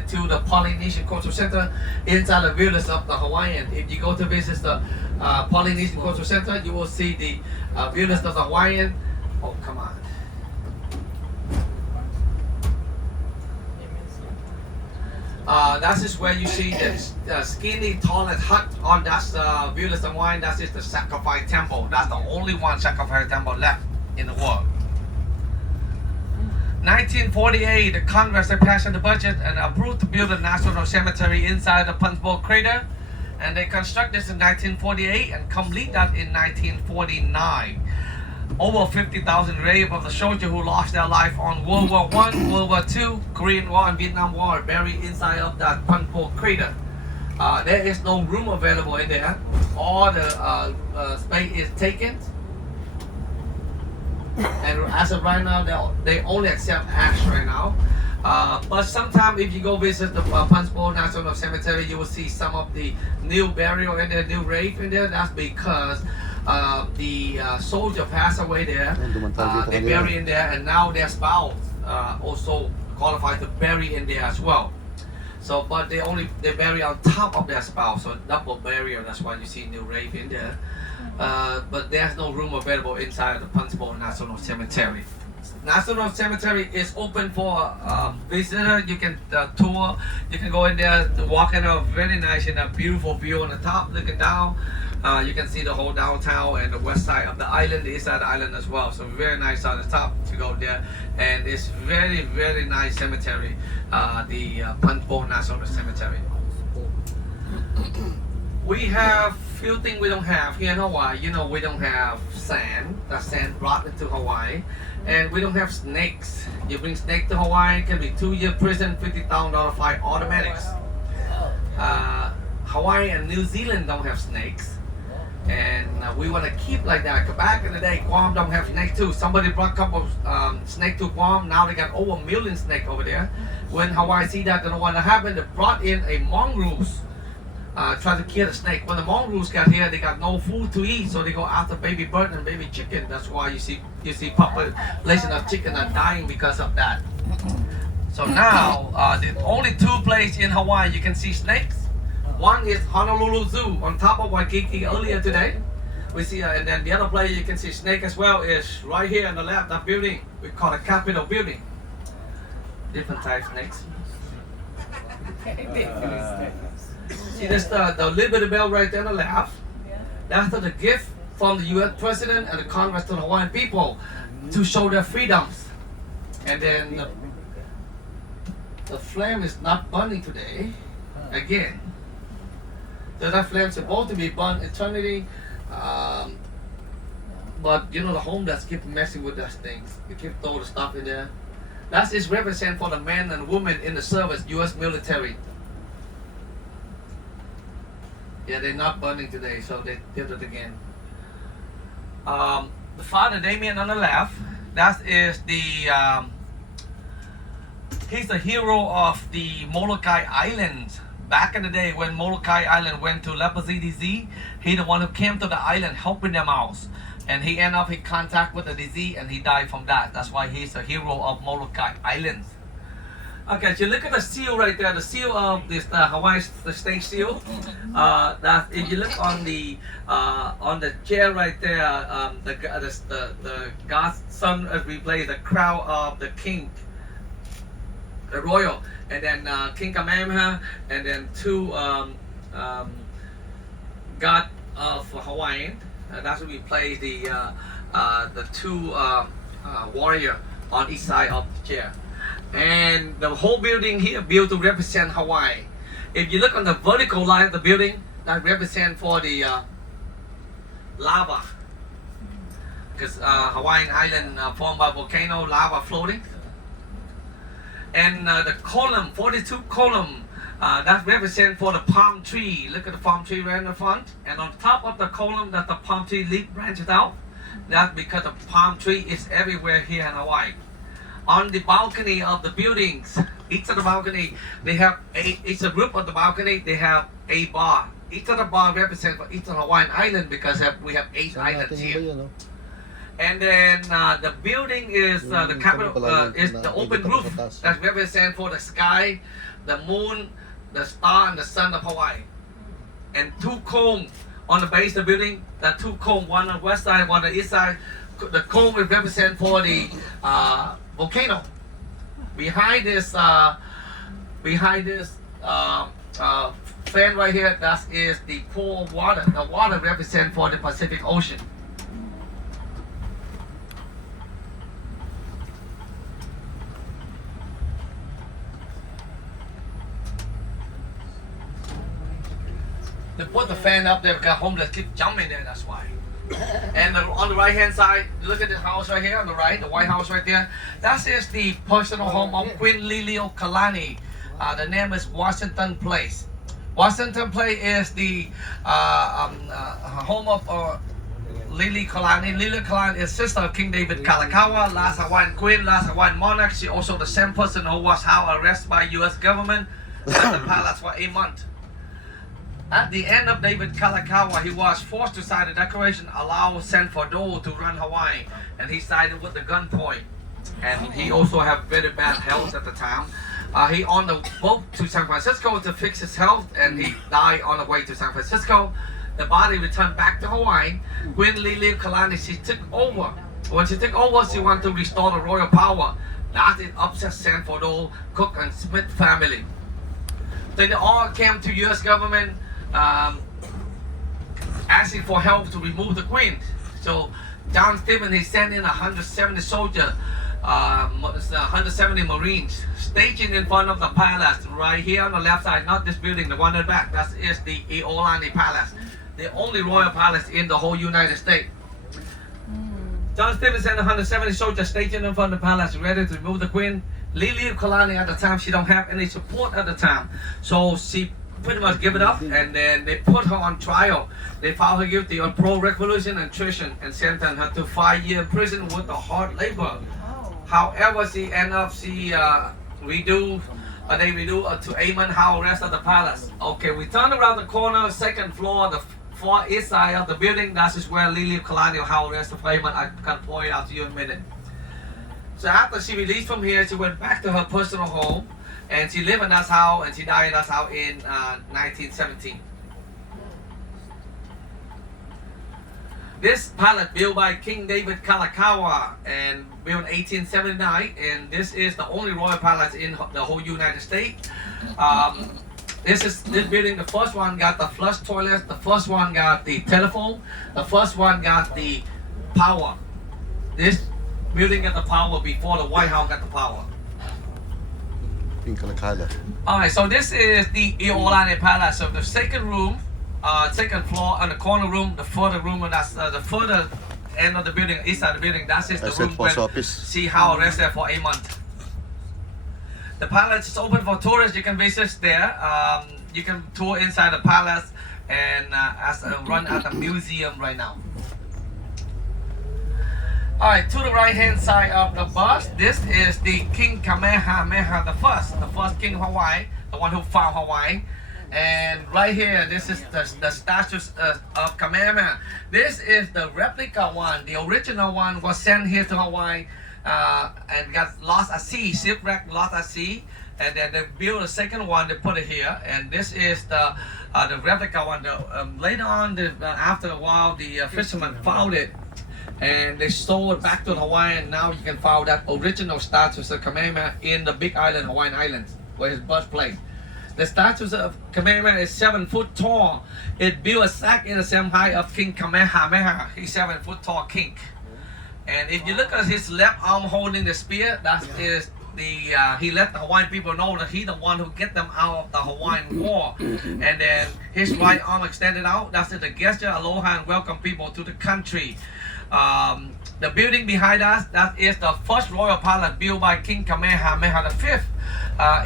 to the Polynesian Cultural Center inside the village of the Hawaiian. If you go to visit the Polynesian Cultural Center, you will see the village of the Hawaiian. Oh, come on. That is where you see the skinny toilet hut on that village of Hawaiian. That is the sacrifice temple. That's the only one sacrifice temple left in the world. 1948, the Congress passed the budget and approved to build a national cemetery inside the Punch Bowl crater. And they constructed this in 1948 and complete that in 1949. Over 50,000 graves of the soldiers who lost their life on World War I, World War II, Korean War, and Vietnam War buried inside of that Punch Bowl crater. There is no room available in there. All the space is taken. And as of right now, they only accept ash right now. But sometime if you go visit the Punch Bowl National Cemetery, you will see some of the new burial in there, new grave in there. That's because the soldier passed away there. They bury in there, and now their spouse also qualified to bury in there as well. So, but they bury on top of their spouse, so double burial. That's why you see new grave in there. But there's no room available inside the Punch Bowl National Cemetery. National Cemetery is open for visitor. You can tour. You can go in there, walk in a very nice and a beautiful view on the top, looking down. You can see the whole downtown and the west side of the island, the east side of the island as well. So very nice on the top to go there, and it's very nice cemetery. The Punch Bowl National Cemetery. We have few things we don't have here in Hawaii. You know, we don't have sand. That's sand brought into Hawaii. And we don't have snakes. You bring snake to Hawaii, it can be 2-year prison, $50,000 fine, automatics. Hawaii and New Zealand don't have snakes. And we want to keep like that. 'Cause back in the day, Guam don't have snakes too. Somebody brought a couple of snakes to Guam. Now they got over 1 million snakes over there. When Hawaii see that, they don't want to happen. They brought in a mongoose. Try to kill the snake. When the mongoose got here, they got no food to eat, so they go after baby bird and baby chicken. That's why you see population of chicken are dying because of that. So now, the only 2 places in Hawaii you can see snakes. One is Honolulu Zoo on top of Waikiki earlier today. We see, and then the other place you can see snake as well is right here on the left, that building. We call it Capitol Building. Different type snakes. See, that's the Liberty Bell right there on the left. That's the gift from the U.S. President and the Congress to the Hawaiian people to show their freedoms. And then the flame is not burning today. Again, so that flame is supposed to be burned eternity. But you know, the homeless keep messing with those things. They keep throwing the stuff in there. That is represent for the men and women in the service, U.S. military. Yeah, they're not burning today, so they did it again. The Father Damien on the left, that is he's the hero of the Molokai Islands. Back in the day when Molokai Island went to leprosy disease, he the one who came to the island helping them out. And he ended up in contact with the disease and he died from that. That's why he's the hero of Molokai Islands. Okay, so look at the seal right there. The seal of this Hawaii state seal. That if you look on the chair right there, the God's son replays the crown of the king, the royal, and then King Kamehameha, and then 2 God of Hawaiian. That's what we play the 2 warrior on each side of the chair. And the whole building here built to represent Hawaii. If you look on the vertical line of the building, that represents for the lava. Because Hawaiian island formed by volcano, lava floating. And the column, 42 column, that represents for the palm tree. Look at the palm tree right in the front. And on top of the column that the palm tree leaf branches out. That's because the palm tree is everywhere here in Hawaii. On the balcony of the buildings, each of the balcony, they have each group of the balcony, they have a bar. Each of the bar represents for each Hawaiian island because we have 8 islands here. And then the building is the capital is the open roof that represents for the sky the moon, the star, and the sun of Hawaii. And two cones on the base of the building. The two cones, one on the west side, one on the east side. The cone will represent for the volcano. Behind this fan right here, that is the pool of water. The water represents for the Pacific Ocean. They put the fan up there because homeless keep jumping there, that's why. And on the right hand side, look at this house right here on the right, the White House right there. That is the personal home of Queen Liliuokalani. The name is Washington Place. Washington Place is the home of Liliuokalani. Liliuokalani is sister of King David Kalakaua, last Hawaiian queen, last Hawaiian monarch. She also the same person who was house arrested by U.S. government at the palace for 8 months. At the end of David Kalakaua, he was forced to sign a declaration allow Sanford Dole to run Hawaii, and he sided with the gunpoint. And he also had very bad health at the time. He on the boat to San Francisco to fix his health, and he died on the way to San Francisco. The body returned back to Hawaii. Queen Liliuokalani, she took over. When she took over, she wanted to restore the royal power. That it upset Sanford Dole, Cook, and Smith family. Then they all came to U.S. government. Asking for help to remove the queen. So John Stevens, he sent in 170 soldiers, 170 Marines, staging in front of the palace right here on the left side, not this building, the one in the back. That is the Iolani Palace, the only royal palace in the whole United States. John Stevens sent 170 soldiers staging in front of the palace, ready to remove the queen. Liliuokalani at the time, she don't have any support at the time, so she pretty much give it up, and then they put her on trial. They found her guilty on pro-revolution and treason and sentenced her to 5 years in prison with the hard labor. However, she ended up, they redo to Amon House rest of the palace. Okay, we turn around the corner, second floor, the far east side of the building. That is where Liliuokalani house rest of Amon. I can point it out to you in a minute. So after she released from here, she went back to her personal home. And she lived in that house, and she died in that house in 1917. This palace built by King David Kalakaua and built in 1879, and this is the only royal palace in the whole United States. This building, the first one got the flush toilet, the first one got the telephone, the first one got the power. This building got the power before the White House got the power. Alright, so this is the Iolani Palace. So the second room, second floor, and the corner room, the further room, and that's the further end of the building, east side of the building. That is the room where see how rested for 8 months. The palace is open for tourists. You can visit there. You can tour inside the palace and run at the museum right now. Alright, to the right hand side of the bus, this is the King Kamehameha the first king of Hawaii, the one who found Hawaii. And right here, this is the statue of Kamehameha. This is the replica one. The original one was sent here to Hawaii and got lost at sea, shipwrecked, lost at sea. And then they built a second one, they put it here. And this is the replica one. Later on, after a while, the fishermen found it. And they stole it back to Hawaii, and now you can find that original statues of Kamehameha in the Big Island, Hawaiian Islands, where his birthplace. The statues of Kamehameha is 7 foot tall. It built exactly in the same height of King Kamehameha. He's 7 foot tall king. And if you look at his left arm holding the spear, that is he let the Hawaiian people know that he's the one who get them out of the Hawaiian War. And then his right arm extended out. That's the gesture, aloha, and welcome people to the country. The building behind us, that is the first royal palace built by King Kamehameha V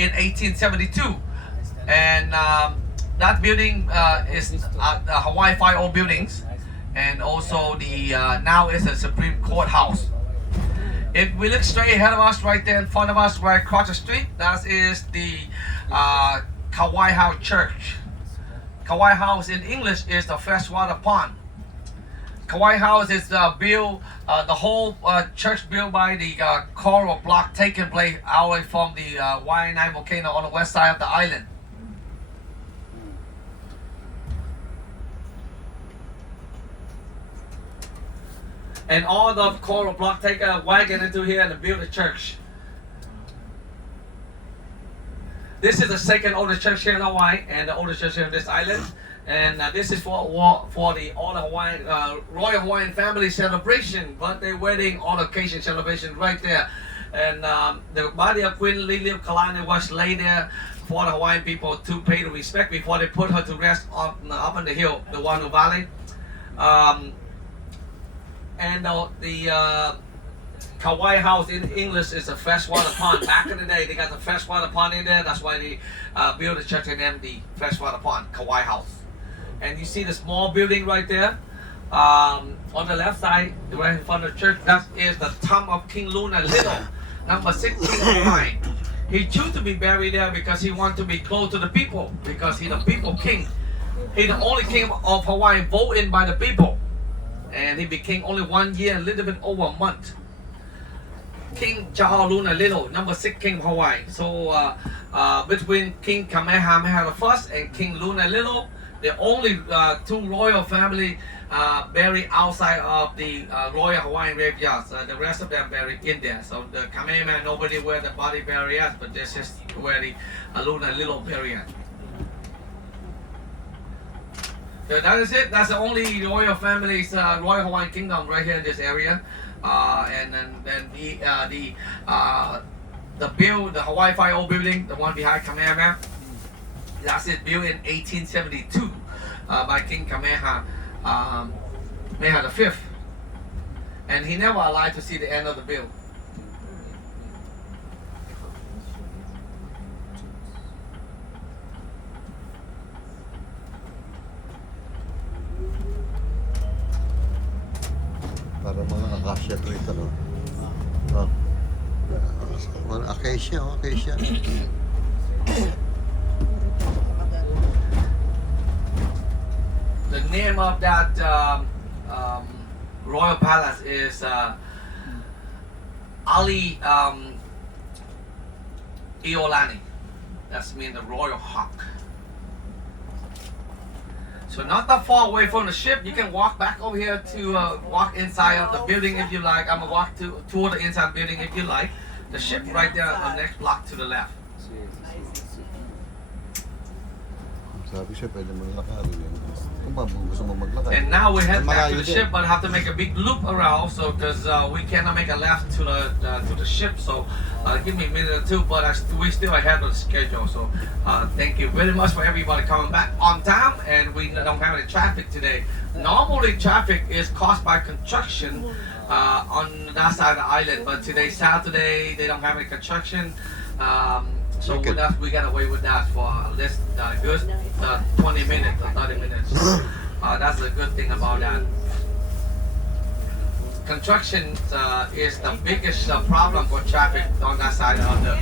in 1872. And that building is the Hawaii 5 old buildings, and also the now is a Supreme Court house. If we look straight ahead of us, right there in front of us, right across the street, that is the Kauai House Church. Kauai House in English is the freshwater pond. Hawaii House is built, the whole church built by the coral block taking place out from the Waianae volcano on the west side of the island. And all the coral block take a wagon into here and build a church. This is the second oldest church here in Hawaii and the oldest church here on this island. And this is for the all the Hawaiian Royal Hawaiian family celebration, birthday, wedding, all occasion celebration right there. And the body of Queen Lilium Kalani was laid there for the Hawaiian people to pay the respect before they put her to rest up on the hill, the Wanu Valley. And the Kauai House in English is a freshwater pond. Back in the day, they got the freshwater pond in there. That's why they built the church and then the freshwater pond, Kauai House. And you see the small building right there. On the left side, right in front of the church, that is the tomb of King Luna Little, number 6 King of Hawaii. He chose to be buried there because he wanted to be close to the people, because he's the people king. He's the only king of Hawaii voted by the people. And he became only 1 year, a little bit over a month. King Luna Little, number 6 King of Hawaii. So between King Kamehameha I and King Luna Little, the only two royal family buried outside of the Royal Hawaiian graveyards. The rest of them buried in there. So the Kamehameha, nobody where the body buried at, but this is where the Luna Little buried at. So that is it. That's the only royal family's Royal Hawaiian Kingdom right here in this area. And then the Hawaii Five-O building, the one behind Kamehameha, that's it, built in 1872 by King Kamehameha V. And he never allowed to see the end of the build. Para mga acacia to ito, no? Acacia, acacia. The name of that royal palace is Ali Iolani. That's mean the royal hawk. So not that far away from the ship, you can walk back over here to walk inside of the building if you like. I'm gonna walk toward the inside building if you like. The ship right there, the next block to the left. Sabi siya, pwede maglakad. Kung gusto mo maglakad. And now we head back to the ship, but have to make a big loop around, so because we cannot make a left to the ship. So give me a minute or two, but we still ahead of the schedule. So thank you very much for everybody coming back on time, and we don't have any traffic today. Normally traffic is caused by construction on that side of the island, but today Saturday they don't have any construction. So with that, we got away with that for this good 20 minutes or 30 minutes. That's a good thing about that. Construction is the biggest problem for traffic on that side of the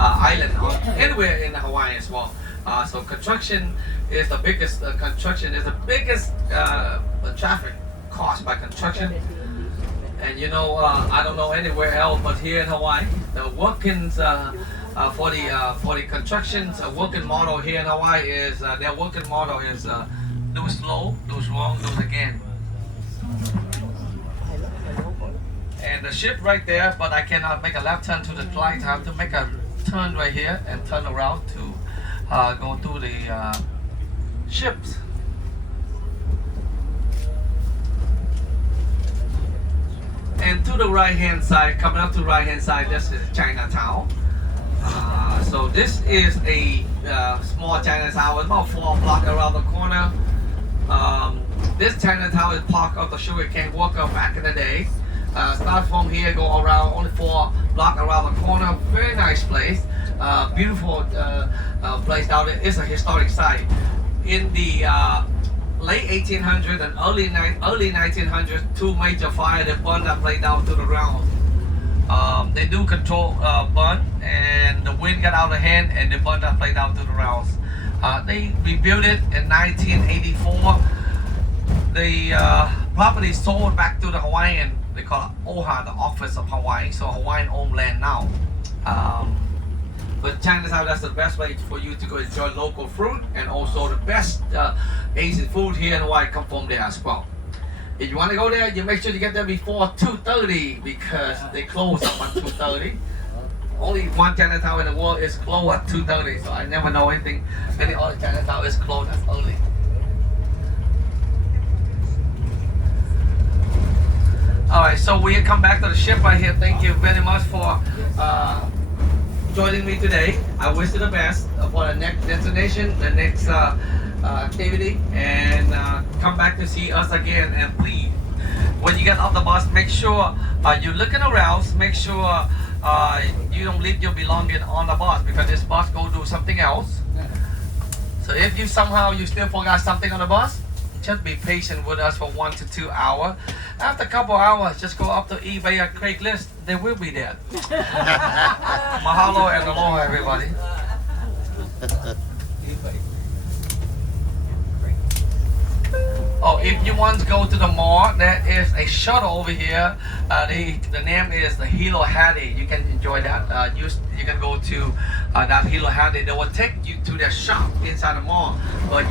island, or anywhere in Hawaii as well. So construction is the biggest. Traffic caused by construction. And you know, I don't know anywhere else, but here in Hawaii, the workings. For the constructions, working model here in Hawaii is their working model is do slow, do wrong, do again. And the ship right there, but I cannot make a left turn to the right. I have to make a turn right here and turn around to go through the ships. And to the right hand side, coming up to the right hand side, this is Chinatown. So this is a small Chinatown, about 4 blocks around the corner. This Chinatown is part of the sugarcane worker back in the day. Start from here, go around, only 4 blocks around the corner. Very nice place, beautiful place down there. It's a historic site. In the late 1800s and early 1900s, 2 major fires that burned that place down to the ground. They do control burn, and the wind got out of hand, and they burned that place down to the ground. They rebuilt it in 1984. The property sold back to the Hawaiian. They call it OHA, the Office of Hawaii. So Hawaiian owned land now. But Chinatown, that's the best way for you to go enjoy local fruit, and also the best Asian food here in Hawaii come from there as well. If you want to go there, you make sure you get there before 2:30 because they close up at 2:30. Only one Chinatown in the world is closed at 2:30, so I never know anything. Any other Chinatown is closed as early. All right, so we come back to the ship right here. Thank you very much for joining me today. I wish you the best for the next destination, the next activity, and come back to see us again. And please, when you get off the bus, make sure you're looking around. Make sure you don't leave your belongings on the bus because this bus go do something else. So if you somehow you still forgot something on the bus, just be patient with us for 1 to 2 hours. After a couple hours, just go up to eBay or Craigslist. They will be there. Mahalo and aloha, everybody. Oh, if you want to go to the mall, there is a shuttle over here. The name is the Hilo Hattie. You can enjoy that. You can go to that Hilo Hattie. They will take you to their shop inside the mall. But